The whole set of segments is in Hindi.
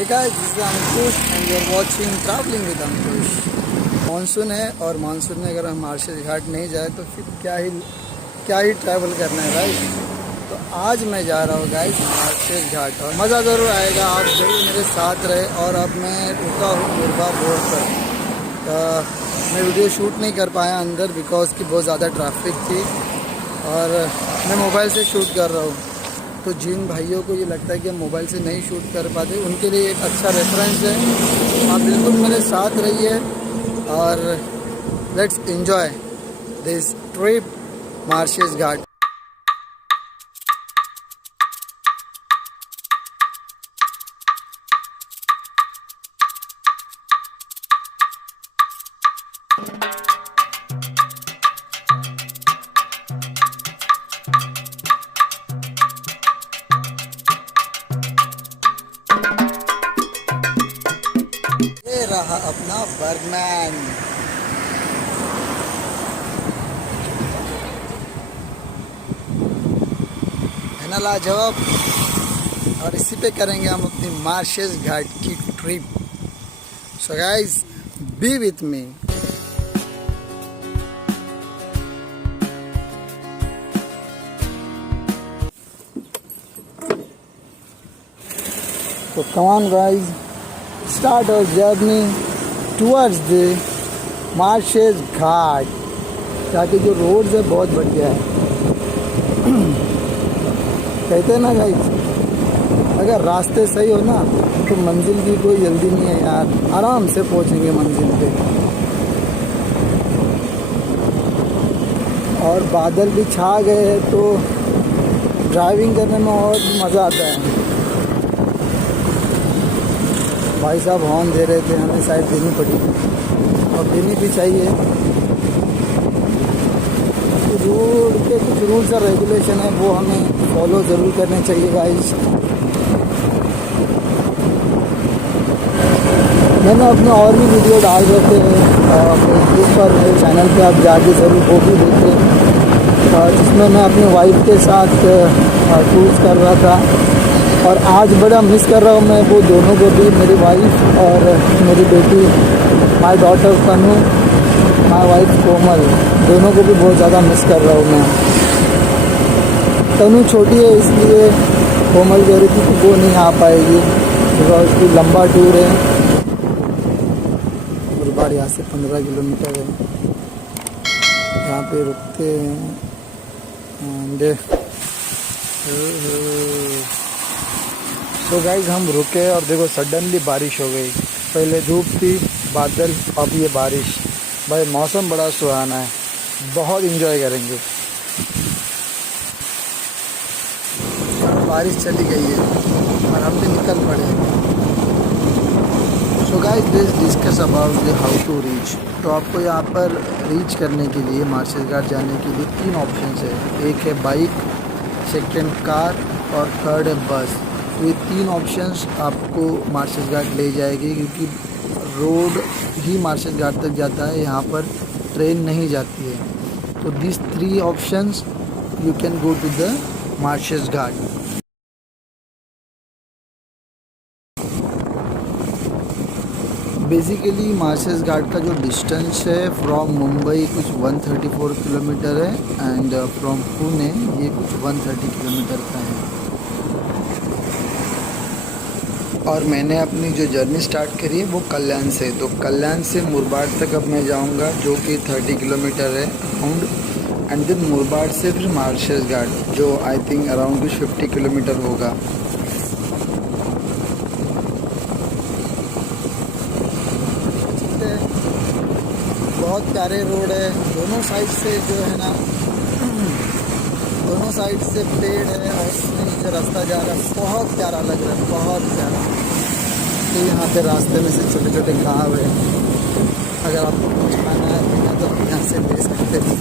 Hey guys, this is Ankush and you are watching Traveling with Ankush। Monsoon है और मानसून में अगर हम मार्शल घाट नहीं जाए तो फिर क्या ही ट्रैवल करना है राइट। तो आज मैं जा रहा हूँ गाइस मार्शल घाट और मज़ा ज़रूर आएगा, आप ज़रूर मेरे साथ रहे। और अब मैं रुका हूँ मुरबा रोड पर। मैं वीडियो शूट नहीं कर पाया अंदर बिकॉज की बहुत ज़्यादा ट्रैफिक थी और मैं मोबाइल से शूट कर रहा हूँ। तो जिन भाइयों को ये लगता है कि हम मोबाइल से नहीं शूट कर पाते उनके लिए एक अच्छा रेफरेंस है। आप बिल्कुल मेरे साथ रहिए और let's enjoy this trip Marshal Ghat. ये रहा अपना बर्गमैन। है ना लाजवाब। और इसी पे करेंगे हम अपनी मार्शल घाट की trip. So guys be with me. तो come on guys, start our journey towards the Malshej Ghat. ताकि जो रोड है बहुत बढ़िया है। कहते हैं ना गाइस, अगर रास्ते सही हो ना तो मंजिल की कोई जल्दी नहीं है यार, आराम से पहुंचेंगे मंजिल पे। और बादल भी छा गए हैं तो ड्राइविंग करने में और मज़ा आता है। भाई साहब हॉर्न दे रहे थे, हमें साइड देनी पड़ी और देनी भी चाहिए। रोड के कुछ रूल्स और रेगुलेशन है वो हमें फॉलो ज़रूर करने चाहिए गाइस। मैंने अपने और भी वीडियो डाल रखे हैं फेसबुक पर, मेरे चैनल पे आप जाके ज़रूर वो भी देखें, जिसमें मैं अपनी वाइफ के साथ टूर्स कर रहा था। और आज बड़ा मिस कर रहा हूँ मैं वो दोनों को भी, मेरी वाइफ और मेरी बेटी, my daughter Tanu, my wife Komal, दोनों को भी बहुत ज़्यादा मिस कर रहा हूँ मैं। तनु छोटी है इसलिए कोमल कह रही थी कि वो नहीं आ पाएगी बिकॉज उसकी लंबा टूर है। मुरबाड़ यहाँ से 15 किलोमीटर है। यहाँ पे रुकते हैं एंड तो गाइज हम रुके और देखो सडनली बारिश हो गई। पहले धूप थी, बादल, अब ये बारिश। भाई मौसम बड़ा सुहाना है, बहुत इंजॉय करेंगे। बारिश चली गई है और हम भी निकल पड़े। So guys let's discuss about the how to reach. तो आपको यहाँ पर रीच करने के लिए, मार्शल घाट जाने के लिए 3 ऑप्शन है। एक है बाइक, सेकंड कार और थर्ड है बस। तो ये 3 ऑप्शंस आपको मार्शल घाट ले जाएगी क्योंकि रोड ही मार्शल घाट तक जाता है, यहाँ पर ट्रेन नहीं जाती है। तो this 3 options you can go to the Malshej Ghat. Basically Malshej Ghat का जो डिस्टेंस है फ्रॉम मुंबई कुछ 134 किलोमीटर है एंड फ्रॉम पुणे ये कुछ 130 किलोमीटर का है। और मैंने अपनी जो जर्नी स्टार्ट करी है वो कल्याण से। तो कल्याण से मुरबाड़ तक अब मैं जाऊंगा जो कि 30 किलोमीटर है अराउंड, एंड देन मुरबाड़ से फिर मार्शल घाट जो आई थिंक अराउंड कुछ 50 किलोमीटर होगा। बहुत प्यारे रोड है, दोनों साइड से जो है ना, दोनों साइड से पेड़ है और इसमें नीचे रास्ता जा रहा है, बहुत प्यारा लग रहा है, बहुत प्यारा। तो यहाँ पे रास्ते में से छोटे छोटे गाँव है, अगर आपको कुछ खाना है पीना तो आप यहाँ से ले सकते हैं।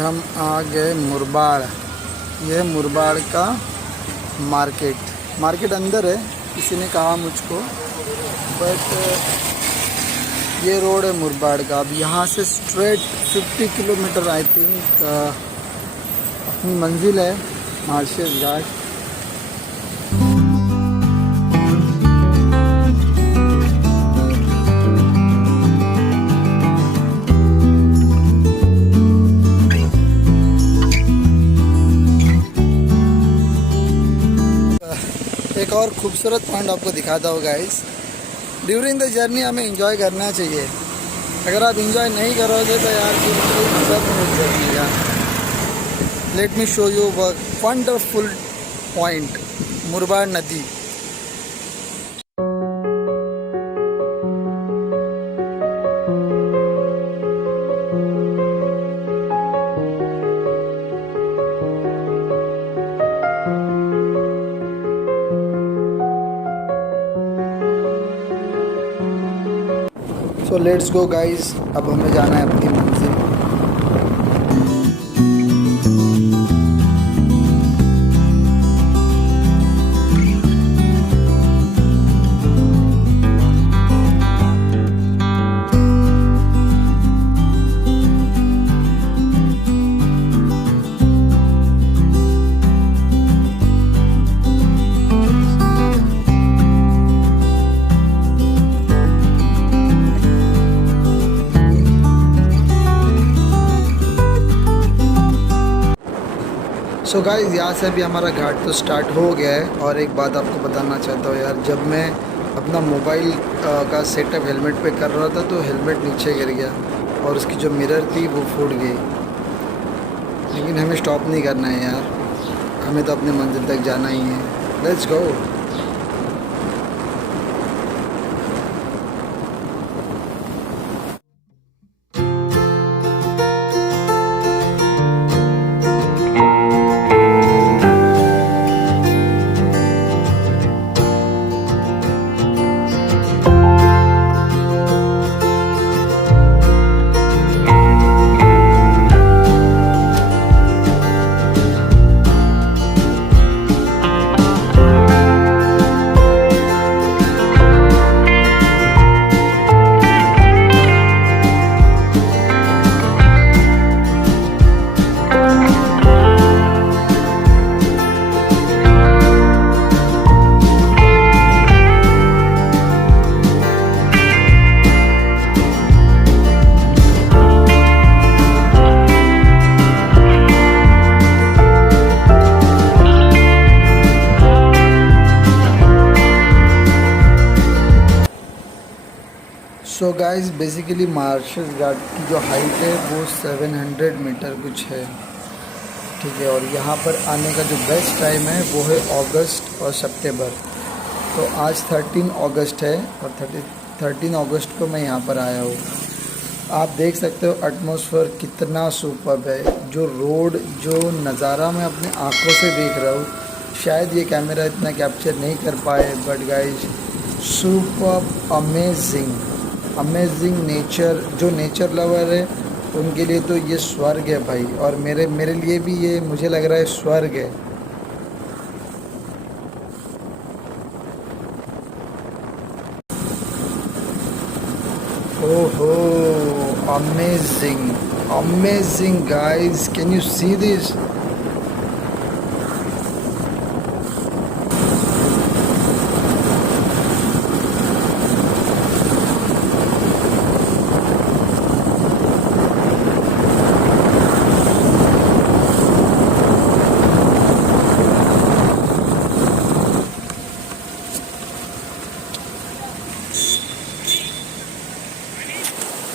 हम आ गए मुरबाड़। ये है मुरबाड़ का मार्केट अंदर है, किसी ने कहा मुझको, बट ये रोड है मुरबाड़ का। अब यहाँ से स्ट्रेट 50 किलोमीटर आई थिंक अपनी मंजिल है मार्शेस घाट। एक और खूबसूरत पॉइंट आपको दिखाता हूँ गाइस। ड्यूरिंग द जर्नी हमें एंजॉय करना चाहिए। अगर आप एंजॉय नहीं करोगे तो यार फिर कोई मतलब नहीं जर्नी का। लेट मी शो यू व वंडरफुल पॉइंट, मुरबाड़ नदी। सो लेट्स गो गाइस, अब हमें जाना है अपनी मंजिल। सो गाइस, यहाँ से अभी हमारा घाट तो स्टार्ट हो गया है। और एक बात आपको बताना चाहता हूँ यार, जब मैं अपना मोबाइल का सेटअप हेलमेट पे कर रहा था तो हेलमेट नीचे गिर गया और उसकी जो मिरर थी वो फूट गई। लेकिन हमें स्टॉप नहीं करना है यार, हमें तो अपने मंजिल तक जाना ही है। Let's go. So guys, basically Malshej Ghat की जो हाइट है वो 700 मीटर कुछ है, ठीक है। और यहाँ पर आने का जो बेस्ट टाइम है वो है अगस्त और सितंबर। तो आज 13 अगस्त है और 13 अगस्त को मैं यहाँ पर आया हूँ। आप देख सकते हो एटमॉस्फेयर कितना सुपर्ब है। जो रोड, जो नज़ारा मैं अपने आँखों से देख रहा हूँ, शायद ये कैमरा इतना कैप्चर नहीं कर पाए, but guys superb, amazing nature. जो नेचर लवर है उनके लिए तो ये स्वर्ग है भाई, और मेरे लिए भी ये मुझे लग रहा है स्वर्ग है। ओहो, amazing guys, can you see this?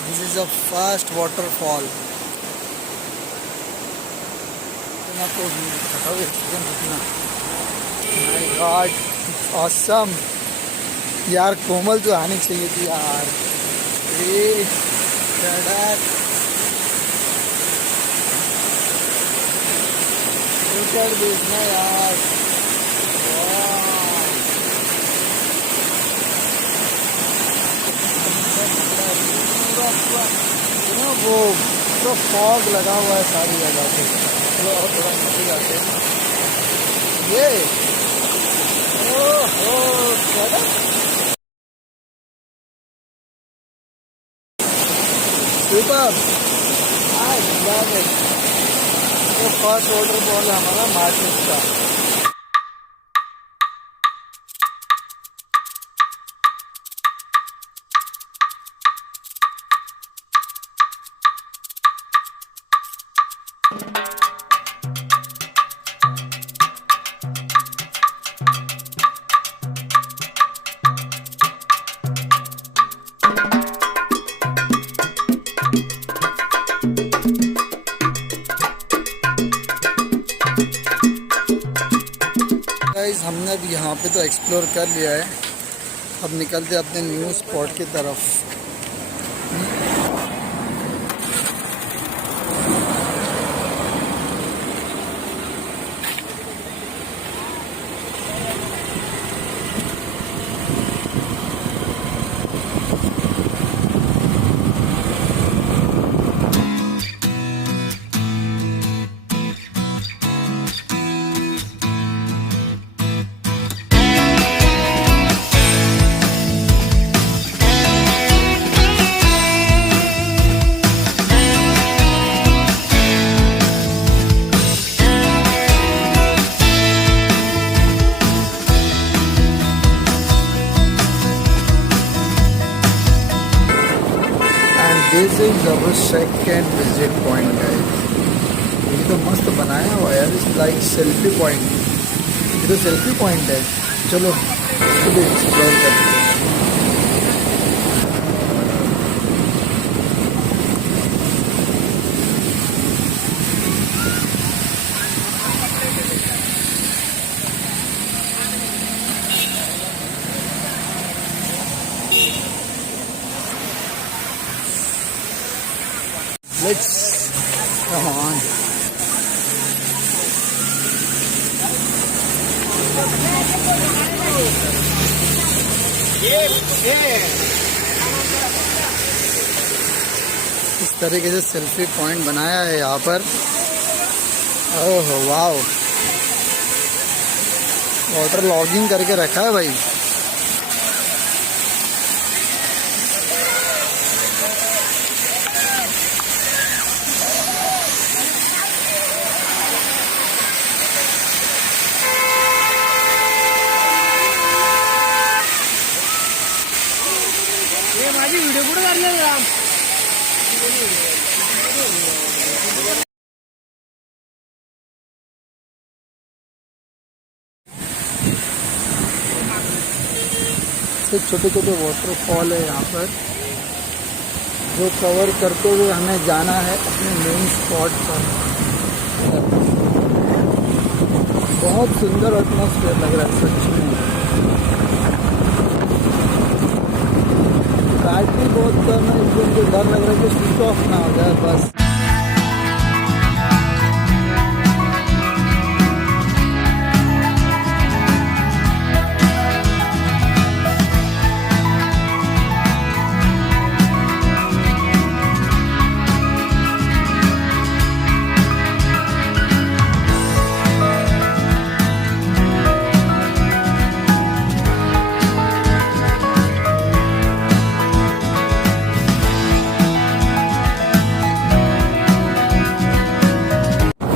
This is a fast waterfall. My God, it's awesome. यार कोमल तो आनी चाहिए थी यार। देखना यार, वो पूरा फॉग लगा हुआ है सारी जगह पे। चलो और थोड़ा नीचे जाते हैं। ये ओहो क्या सुपर। तो फर्स्ट ऑर्डर बॉल है हमारा मार्टिन का। गाइस हमने अब यहाँ पे तो एक्सप्लोर कर लिया है, अब निकलते अपने न्यू स्पॉट की तरफ। This is our second visit point guys. ये तो मस्त बनाया हुआ है यार, इस लाइक सेल्फी पॉइंट। ये तो सेल्फी पॉइंट है। चलो इसको भी एक्सप्लोर करते हैं। Let's come on. इस तरीके से सेल्फी पॉइंट बनाया है यहाँ पर। ओह वाओ, वाटर लॉगिंग करके रखा है भाई। माझी व्हिडिओ कुठे काढले राम? छोटे छोटे वाटरफॉल है यहाँ पर, जो कवर करते हुए हमें जाना है अपने मेन स्पॉट पर। बहुत सुंदर एटमॉस्फेयर लग रहा है सच में। बैटरी बहुत कम है, इसलिए मुझे डर लग रहा है कि स्विच ऑफ ना हो जाए बस।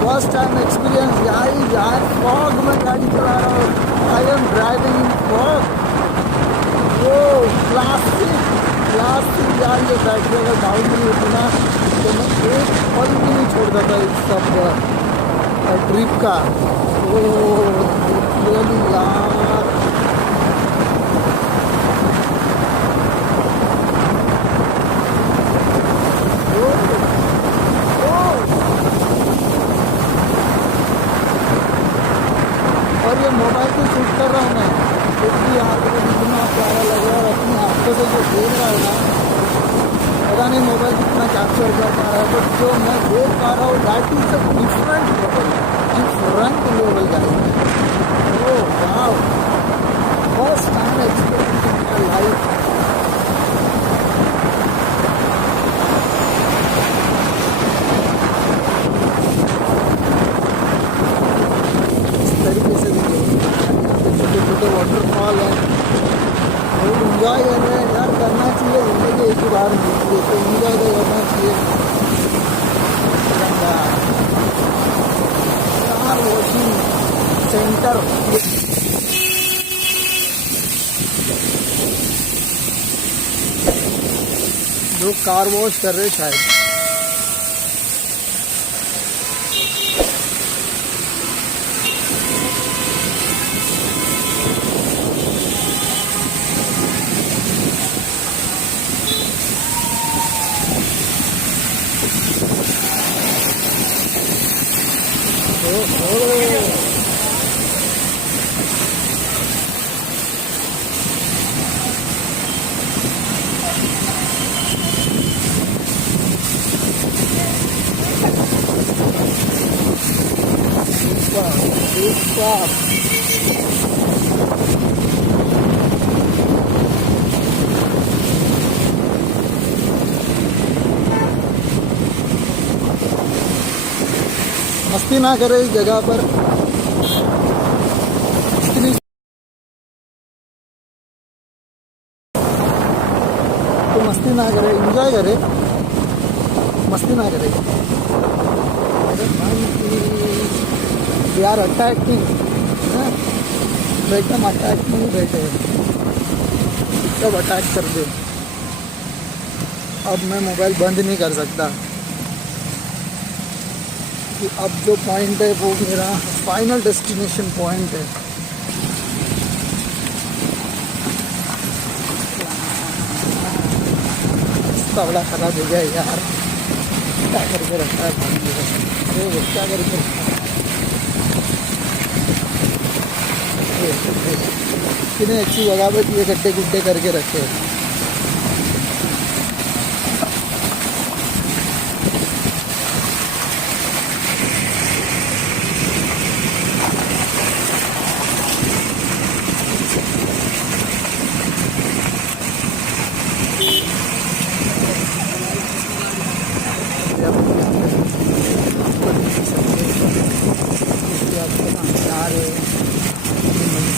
फर्स्ट टाइम एक्सपीरियंस गाइस, यार फॉग में गाड़ी चला रहा हूँ। I am driving in fog. वो क्लासिक यार, ये बैटरी अगर डाउन नहीं होती ना तो मैं एक पल भी नहीं छोड़ता था इस सब ट्रिप का। ओ रियली यार, और ये मोबाइल से शूट कर रहा हूँ मैं, फिर भी यहाँ पर इतना प्यारा लग रहा है। और अपनी आँखों से जो देख रहा है ना, पता नहीं मोबाइल कितना कैप्चर कर पा रहा है, बट जो मैं देख पा रहा हूँ that is a different level, different level guys. Oh wow, first time experience in my life. Car wash कर रहे शायद। मस्ती ना करे इस जगह पर, इतनी तो मस्ती ना करे, एंजॉय करे, मस्ती ना करे। वी आर अटैकिंग, एकदम अटैक में बैठे, सब अटैक कर दे। अब मैं मोबाइल बंद नहीं कर सकता कि अब जो पॉइंट है वो मेरा फाइनल डेस्टिनेशन पॉइंट है। रास्ता बड़ा खराब हो गया यार, क्या करके रखा है पानी में, अरे वो क्या करके रखा है, कितने अच्छी जगह पे ये गड्ढे गुड्ढे करके रखे हैं।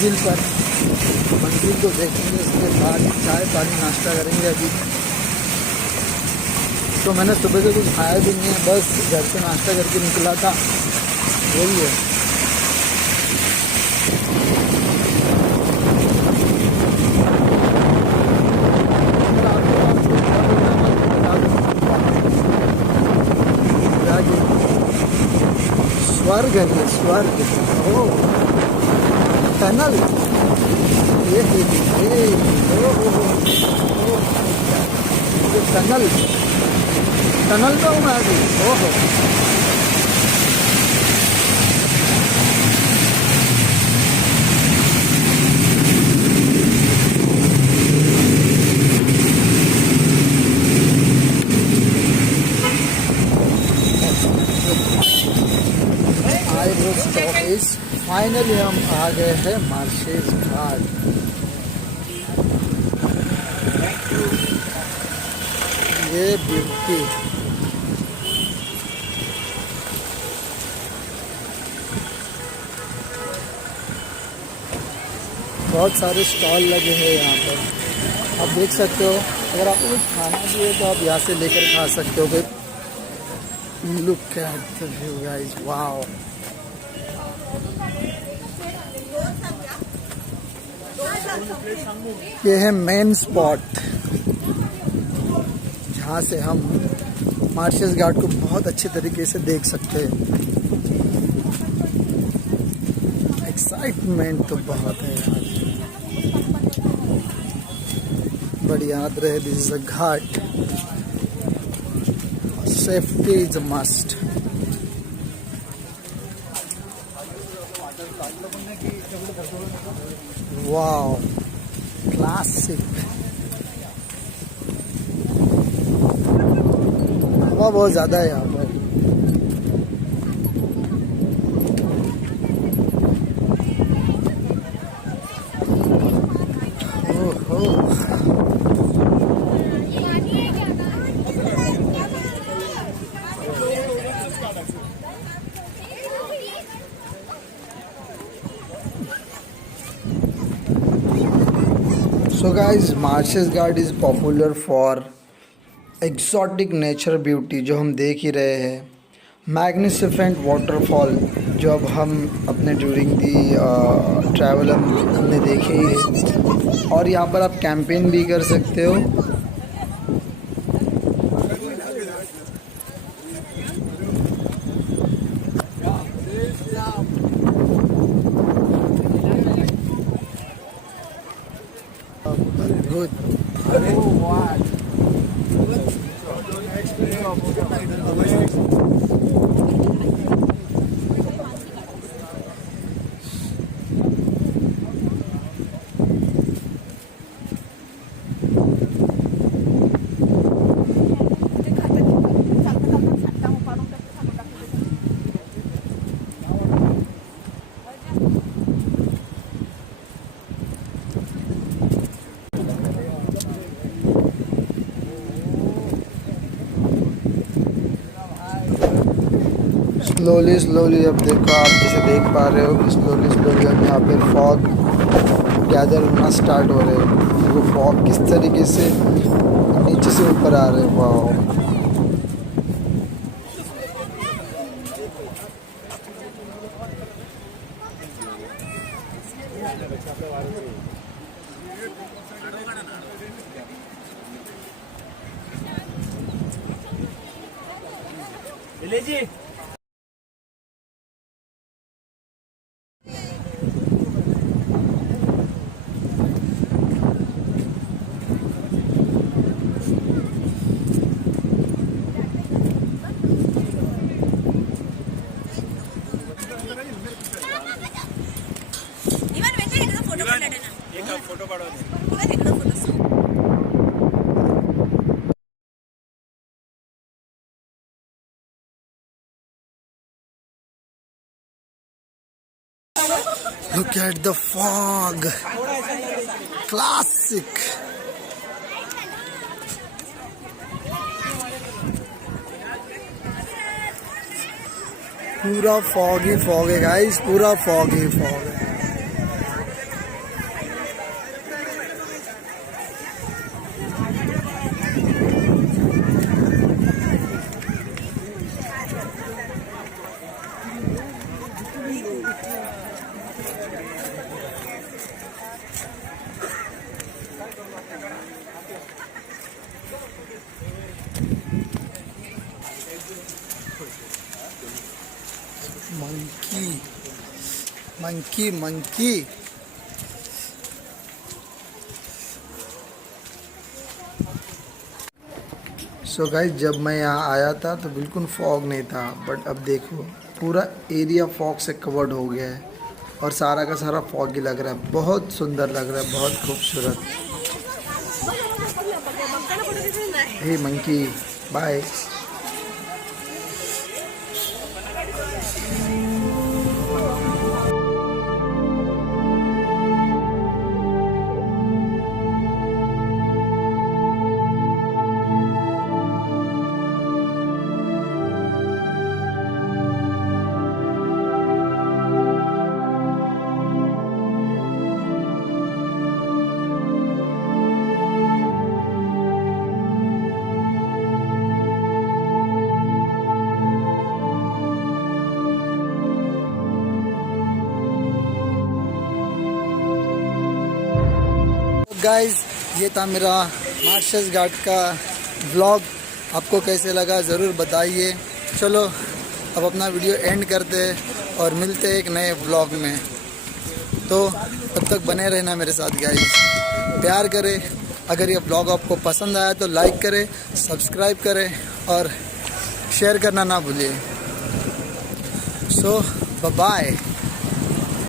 मंजिल पर, मंजिल को देखेंगे, उसके बाद चाय पानी नाश्ता करेंगे। अभी तो मैंने सुबह से कुछ खाया भी नहीं है, बस घर से नाश्ता करके निकला था, वही है। स्वर्ग है ये, स्वर्ग। ओ टनल, ये टनल, टनल में हूँ मैं अभी। ओहो, फाइनली हम आ गए हैं मार्शेज घाट। ये ब्यूटी, बहुत सारे स्टॉल लगे हैं यहाँ पर, आप देख सकते हो। अगर आपको कुछ खाना भी है तो आप यहाँ से लेकर खा सकते हो। Look at the view guys, wow. ये है मेन स्पॉट जहाँ से हम मार्शेज घाट को बहुत अच्छे तरीके से देख सकते हैं। एक्साइटमेंट तो बहुत है यार, बट याद रहे this is a Ghat, safety is a must. Wow, classic. हवा बहुत ज़्यादा है यहाँ पर। So guys, marshes Ghat is popular for exotic nature beauty जो हम देख ही रहे हैं, मैग्निफिसेंट वाटरफॉल जो अब हम अपने ड्यूरिंग दी ट्रैवल हमने देखे ही है। और यहाँ पर आप कैंपेन भी कर सकते हो गुड। स्लोली स्लोली अब देखो, आप जैसे देख पा रहे हो, स्लोली स्लोली अब यहाँ पे फॉग गैदर होना स्टार्ट हो रहे हैं। वो फॉग किस तरीके से नीचे से ऊपर आ रहे हैं, वाह। जी फोटो काढवा Look at the fog. Classic. पूरा फॉग ही फॉग है गाइस, पूरा फॉग ही फॉग है। Monkey monkey monkey. So guys, जब मैं यहाँ आया था तो बिल्कुल फॉग नहीं था, बट अब देखो पूरा एरिया फॉग से कवर्ड हो गया है और सारा का सारा फॉग ही लग रहा है। बहुत सुंदर लग रहा है, बहुत खूबसूरत। हे मंकी, बाय। गाइस, ये था मेरा मार्शल घाट का व्लॉग। आपको कैसे लगा ज़रूर बताइए। चलो अब अपना वीडियो एंड करते हैं और मिलते हैं एक नए व्लॉग में। तो तब तक बने रहना मेरे साथ गाइस, प्यार करें। अगर ये व्लॉग आपको पसंद आया तो लाइक करें, सब्सक्राइब करें और शेयर करना ना भूलिए। सो बाय बाय।